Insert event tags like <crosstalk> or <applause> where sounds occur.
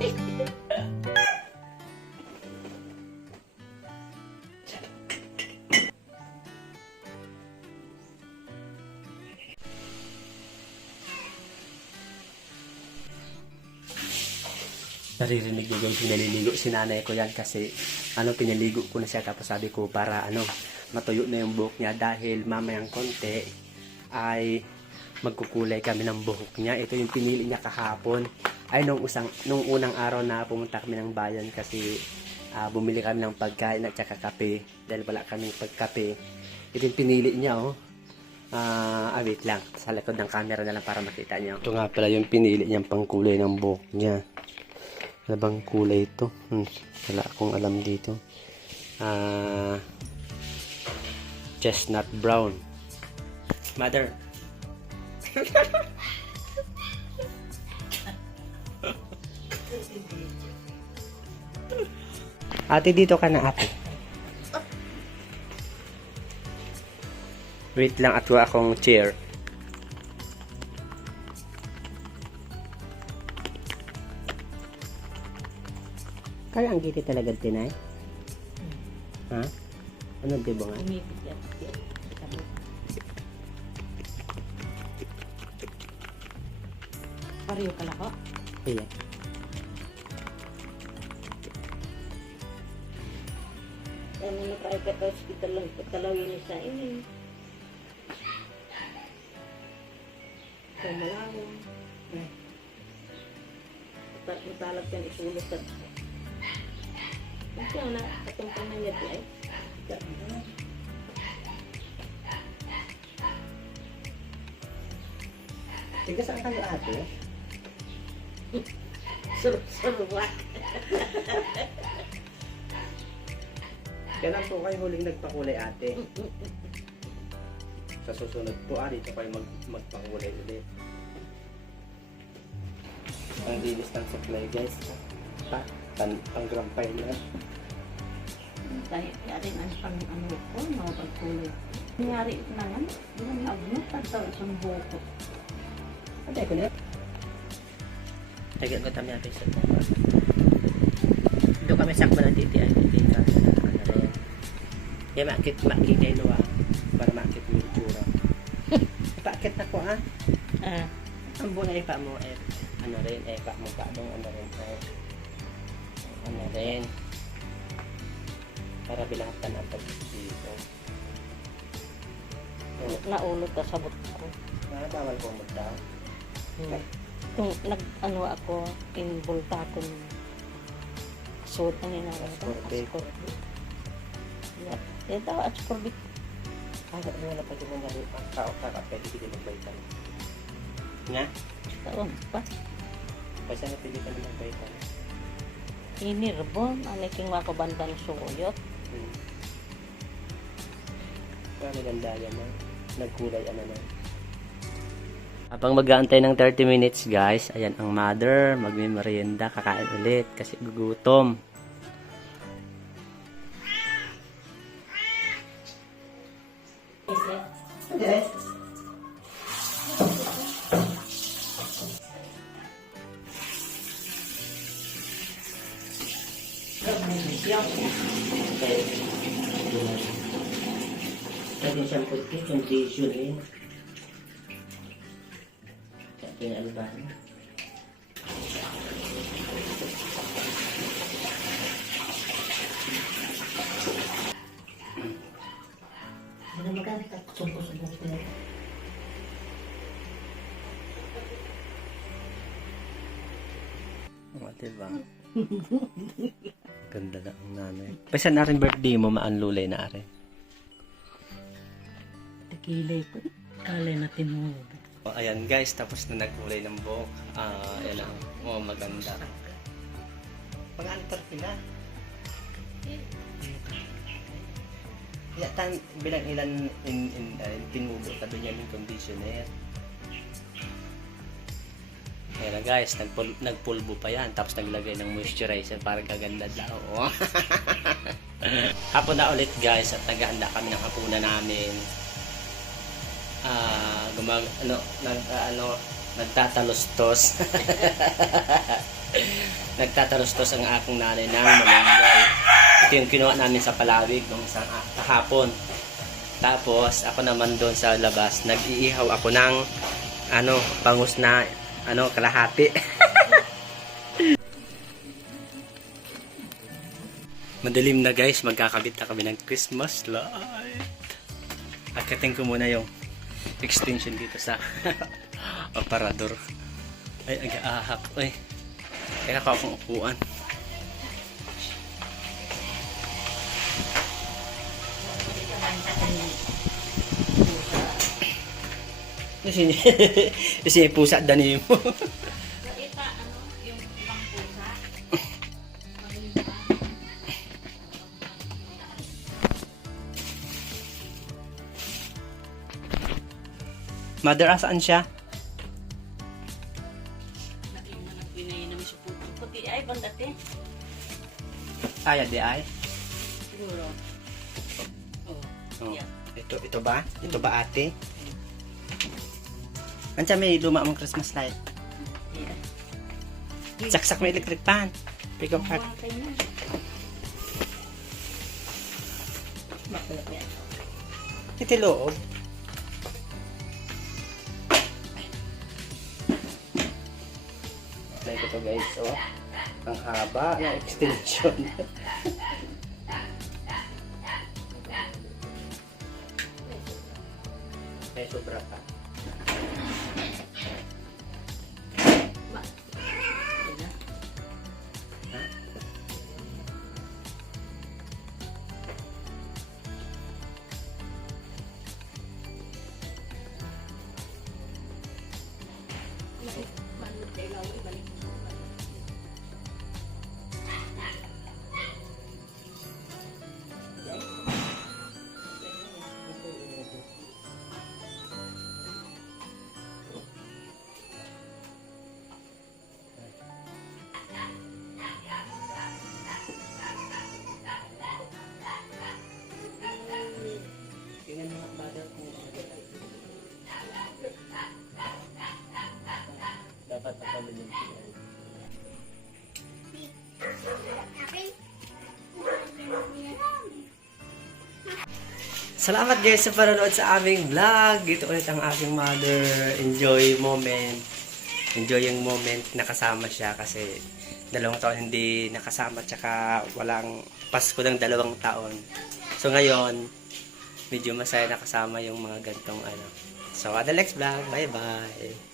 Naririnig niyo guys, pinaliligo si nanay ko yan kasi ano, pinaligo ko na siya tapos sabi ko para ano, matuyo na yung buhok niya dahil mamayang konti ay magkukulay kami ng buhok niya. Ito yung pinili niya kahapon. Ay, nung, usang, nung unang araw na pumunta kami ng bayan kasi ah, bumili kami ng pagkain at saka kape dahil wala kaming pagkape. Ito yung pinili niya, oh. Ah, ah, wait lang. Sa likod ng camera na lang para makita niyo. Ito nga pala yung pinili niyang pangkulay ng buhok niya. Ano bang kulay ito? Hmm, wala akong alam dito. Ah, chestnut brown. Mother. <laughs> ate, dito ka na ate. Wait lang at wa akong chair. Kaya ang giti talaga tinay? Ha? Ano di ba nga? Umipit yan. Pariyo ka lako? Ano na kaya ka hospital lang patalawin niya sa malawang. Pat matalap yan isulot at Ikaw na, katumpang na niya di ay. Tiga saan ka ate? Surut-surut. <laughs> Kailan po kayo huling nagpakulay ate? Sa susunod po, ah, dito kayo mag magpakulay ulit. Ang linis ng supply guys. Pa, pan, pang-grampay na. Kahit yari ang pang ano ko, mga pagkulay. Nangyari na nga, yung nagmut at daw isang buko. Ate ko na. Tagay ko kami natin sa Doon kami sakma ng titi ay titi. Ano. Kaya makit, makit kayo luwa. Para makit mo yung tsura. <laughs> Pakit na ko ha. Ah, Ang buong epa mo eh, ano rin, epa mo pa dong ano rin eh, ano rin. Para bilang tanang pag dito. Oh, naulot ka sa buto ko. ah, bawal ko mo daw. Hmm. Kung nag ano ako, involta ko ng suot na ninawag ko. Ascorbate. Yeah. Ito, ascorbate. Ah, ano na pati mo na rin, ang tao ka ka, pwede hindi magbaitan. Nga? Taon pa. Basta na pwede ka na magbaitan. Inirbon, ano king mga kabandang suyot. Hmm. Kaya maganda yan na. Nagkulay ano na. Habang mag-aantay ng 30 minutes guys, ayan ang mother, magme-merienda, kakain ulit kasi gugutom. Condition eh. Sabi ng albahan. Ano maganda? Sumpo-sumpo ko. Oo, diba? <laughs> Ganda na ang nanay. Paisan na rin birthday mo, maanlulay na rin. Takilay ko. Kalay natin mo. Oh, ayan guys, tapos na nagkulay ng buhok. Ah, ayan lang. Oh, maganda. Pag-altar sila. Ya, tan bilang ilan in in uh, pinubo tabi niya ng conditioner. Ayan na guys, nagpul nagpulbo pa yan. Tapos naglagay ng moisturizer para kaganda daw. Oh. <laughs> Hapon na ulit guys at naghahanda kami ng hapunan namin. Ah, gumag ano nag ah, ano nagtatalostos. <laughs> Nagtatarustos ang aking nanay ng malunggay. Ito yung kinuha namin sa palawig nung isang kahapon. Tapos, ako naman doon sa labas, nag-iihaw ako ng ano, bangus na ano, kalahati. <laughs> Madilim na guys, magkakabit na kami ng Christmas light. Akitin ko muna yung extension dito sa <laughs> aparador. Ay, aga-ahak. Ay, kaya ako akong upuan. <laughs> Kasi pusa dani mo. <laughs> Mother, asaan siya? Ay, bang dati? Ay, di ay. Siguro. Oh. Oh. Yeah. Ito, ito ba? Ito ba ate? Andiyan may luma mong Christmas light. Yeah. Saksak may electric pan. Bakit yan? Ito loob. Apply ko to guys, oh. Ang haba ng extension. <laughs> Ay, sobra pa. Salamat guys sa panonood sa aming vlog. Dito ulit ang aking mother. Enjoy moment. Enjoy yung moment na kasama siya kasi dalawang taon hindi nakasama tsaka walang Pasko ng dalawang taon. So ngayon, medyo masaya nakasama yung mga gantong ano. So, at the next vlog. Bye-bye.